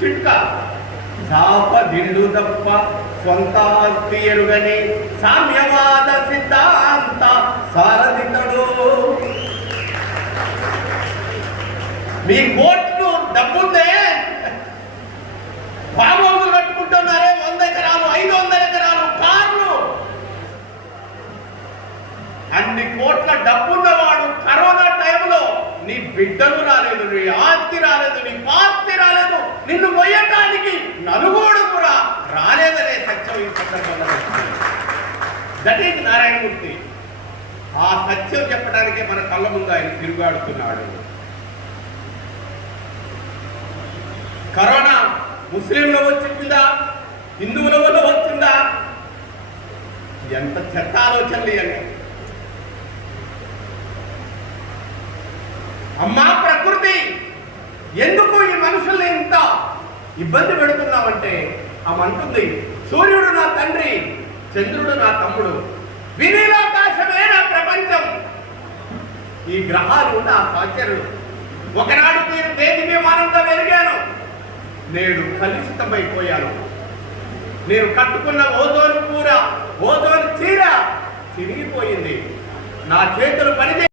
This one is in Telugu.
చిట్క సాప దిండు తప్ప స్వంత ఆస్తి ఎరుగని సామ్యవాద సిద్ధాంత సారథితడు. మీ కోట్లు డబ్బుందే, బాబోలు కట్టుకుంటున్నారే, 100 ఎకరాలు 500 ఎకరాలు కార్లు, అన్ని కోట్ల డబ్బున్నవాడు కరోనా టైంలో నీ బిడ్డలు రాలేదు, నీ ఆస్తి రాలేదు, నీ పాస్తి రాలేదు, నిన్ను మొయ్యటానికి నలుగుడు కూడా రాలేదనే సత్యం ఈ సందర్భంలో. That is Narayana Murthy. ఆ సత్యం చెప్పడానికే మన కళ్ళ ముందు ఆయన తిరుగాడుతున్నాడు. కరోనా ముస్లింలో వచ్చిందా, హిందువుల వల్ల వచ్చిందా? ఎంత చెత్త ఆలోచనలు ఇవ్వండి. అమ్మా ప్రకృతి, ఎందుకు ఈ మనుషుల్ని ఇంత ఇబ్బంది పెడుతున్నామంటే ఆమంటుంది, సూర్యుడు నా తండ్రి, చంద్రుడు నా తమ్ముడు, వినీలాకాశమే నా ప్రపంచం, ఈ గ్రహాలు నా సహచరుడు. ఒకనాడు మీరు దేని విమానంతో వెలిగాను, నేడు కలుషితమైపోయాను. నేను కట్టుకున్న ఓజోన్ కూర, ఓజోన్ చీర చిరిగిపోయింది. నా చేతులు పనిచే